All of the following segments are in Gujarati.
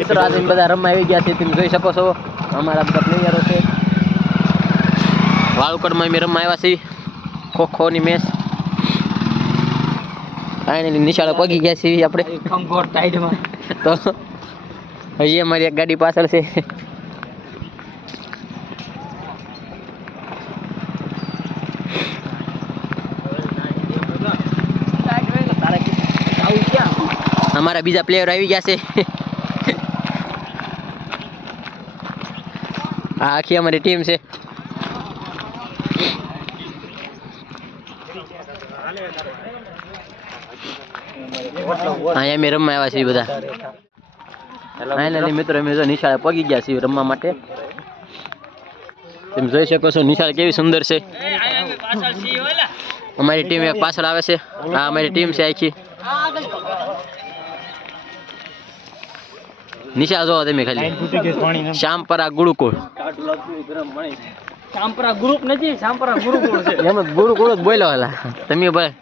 મિત્રો આજે બધા રમવા આવી ગયા છે તમે જોઈ શકો છો અમારા બધા પ્લેયરો છે. વાળુકડમાં અમે રમવા આવ્યા છીએ. ખો ખોની મેચ ફાઇનલી નિશાળે પગી ગયા છીએ આપણે. તો હજી અમારી એક ગાડી પાછળ છે. અમારા બીજા પ્લેયર આવી ગયા છે. આ આખી અમારી ટીમ છે. અહીંયા અમે રમવા આવ્યા છીએ બધા. ફાઇનલી મિત્રો, અમે જો નિશાળે પગી ગયા છીએ રમવા માટે. તમે જોઈ શકો છો નિશાળ કેવી સુંદર છે. અમારી ટીમ એક પાછળ આવે છે. આ અમારી ટીમ છે આખી. નિશા જોવો તમે ખાલી. શ્યામપરા ગુરુકુળ. શામપરા ગ્રુપ નથી શામપરા ગુરુકુળ છે. એમ જ ગુરુકુળ જ બોલ્યો હલા તમે ભાઈ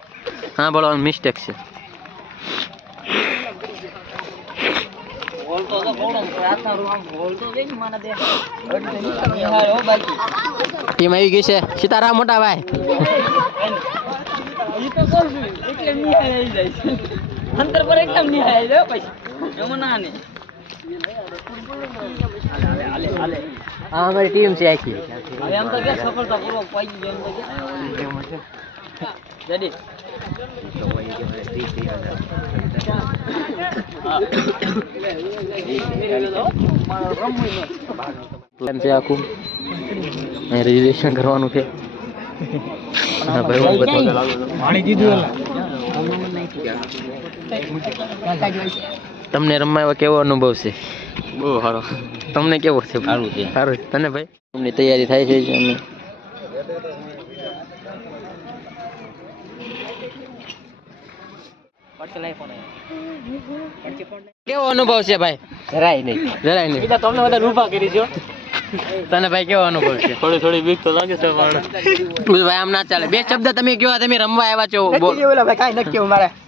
હા બોલો મિસ્ટેક છે. ટીમ આવી ગઈ સીતારામ મોટા ભાઈ. પર એકદમ જાય પછી. આ અમારી ટીમ છે આખી. હવે આમ તો કે સફળતા પૂર્વક પાઈ એમ તો કે. રેડી પ્લાન છે આખું. અહીં રજીસ્ટ્રેશન કરવાનું છે. ભાઈ હું બતાવું. પાણી દીધું તમને રમવા કેવો અનુભવ છે? બહુ સારો. તમને કેવો છે? સારું છે. સારું છે. તને ભાઈ? અમને તૈયારી થાય છે અમે. કેવો અનુભવ છે ભાઈ? જરાય નહીં. જરાય નહીં. તમને બધા રૂપા કરી છો તને ભાઈ કેવો અનુભવ છે? થોડી થોડી બીક તો લાગે છે પણ. ભાઈ આમ ના ચાલે. બે શબ્દ તમે કેવા તમે રમવા આવ્યા છો બોલ. નક્કી નથી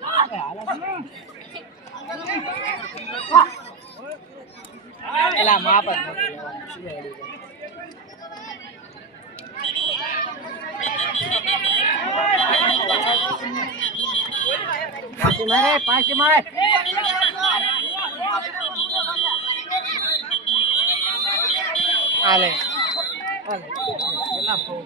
મેળવતો પેલા પર પાછી મારે પાછી મારે હાલે એલા ફોન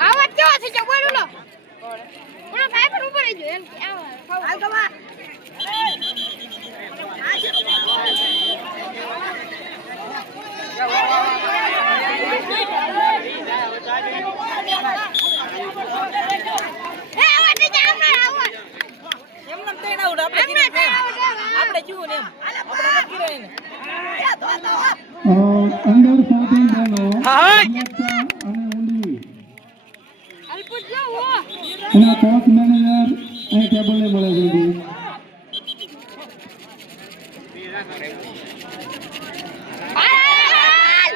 આવાજ કેવો થઈ ગયો બોલો લો ઓલો ભાઈ પર ઉપર આવી ગયો એમ કે આવો હાલ કમા એ આવાજ નહીં જાય આમને આવાજ એમને તો એના ઉડ આપણે આમને કીધું આવાજ એમ. આપણે જીવું ને એમ આપણે નથી કીધું એને. અંદર સાધન બનો અને ઊંડી જો એના કોચ મેનેજર અહીં ટેબલે મળે જલ્દી હાલ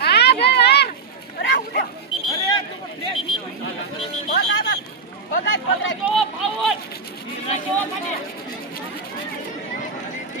હા ભાઈ હાલ આવ્યા હાલ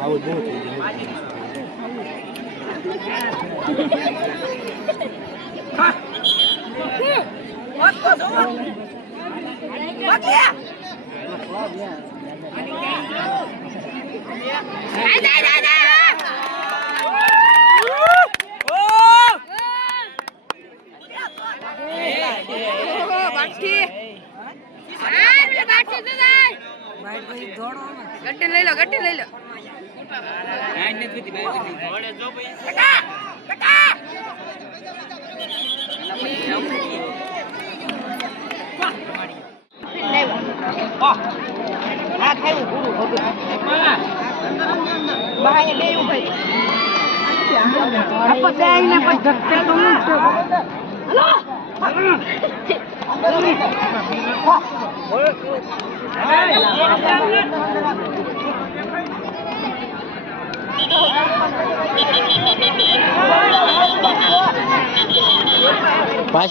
આવું બહુ થઈ ગયું દાદા દાદા ગટ્ટી લઈ લો ગટ્ટી લઈ લો. પાછી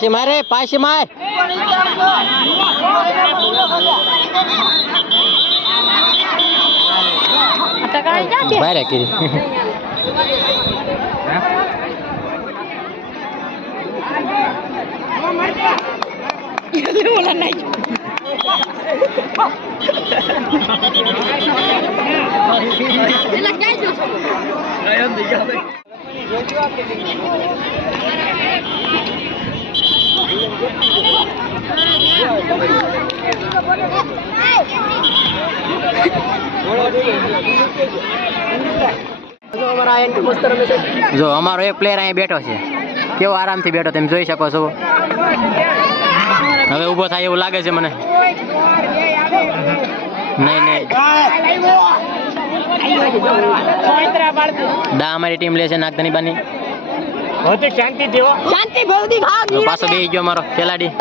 મારે પાછી માર બારે કરી એટલે ક્યાં જો જો અમારો એક પ્લેયર અહીંયા બેઠો છે. કેવો આરામથી બેઠો તમે જોઈ શકો છો. હવે ઊભો થાય એવું લાગે છે મને. નહીં નહીં. દા અમારી ટીમ લે છે નાગધની બાની. શાંતિ પાછો ગયો મારો ખેલાડી.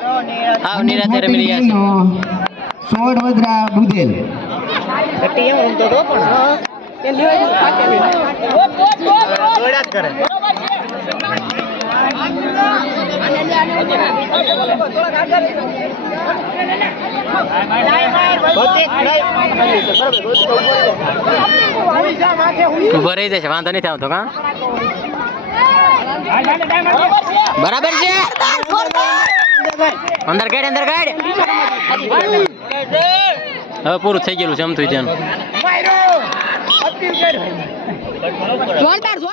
હાવ નિરાતે રમી રહ્યા છે. સોળ વદરા બુધેલ ઊભો રહી જશે, વાંધો નહીં થતો કા બરાબર છે? અંદર ગાડ અંદર ગાડ હવે પૂરું થઈ ગયેલું છે, એમ થયું તેનું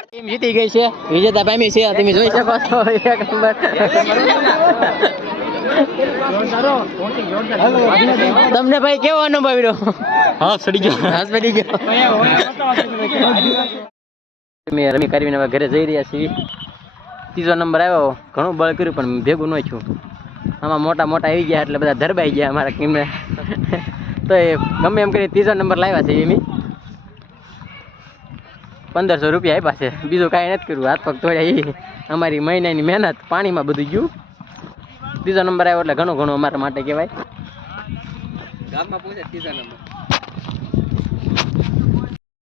ટીમ જીતી ગઈ છે. વિજેતા પામી છે તમે જોઈ શકો છો. એક નંબર. તમને ભાઈ કેવો અનુભવ રહ્યો? હા સડી ગયો. હાથ પડી ગયો. મેં રમી કરીને હવે ઘરે જઈ રહ્યા છીએ. ત્રીજો નંબર આવ્યો. ઘણું બળ કર્યું પણ ભેગું ન છું આમાં મોટા મોટા આવી ગયા એટલે બધા ધરબાઈ ગયા અમારા ટીમને તો એ ગમે એમ કરીને ત્રીજો નંબર લાવ્યા છે એમી. પંદરસો રૂપિયા આપ્યા છે. બીજું કાંઈ નથી કર્યું. હાથ પગ તોડ્યા એ અમારી મહિનાની મહેનત, પાણીમાં બધું ગયું. ત્રીજો નંબર આવ્યો એટલે ઘણું ઘણું અમારા માટે કહેવાય. ગામમાં પૂછે ત્રીજા નંબર.